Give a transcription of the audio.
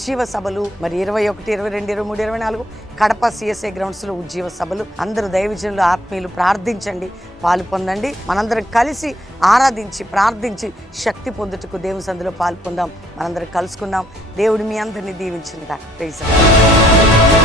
ఉజ్జీవ సభలు మరి 21, 22, 23, 24 కడప CSA గ్రౌండ్స్లో ఉజ్జీవ సభలు. అందరూ దైవజనులు ఆత్మీయులు ప్రార్థించండి, పాలు పొందండి. మనందరం కలిసి ఆరాధించి ప్రార్థించి శక్తి పొందుటకు దేవుని సందులో పాలు పొందాం. మనందరం కలుసుకుందాం. దేవుడు మీ అందరినీ దీవించును గాక. Praise the lord.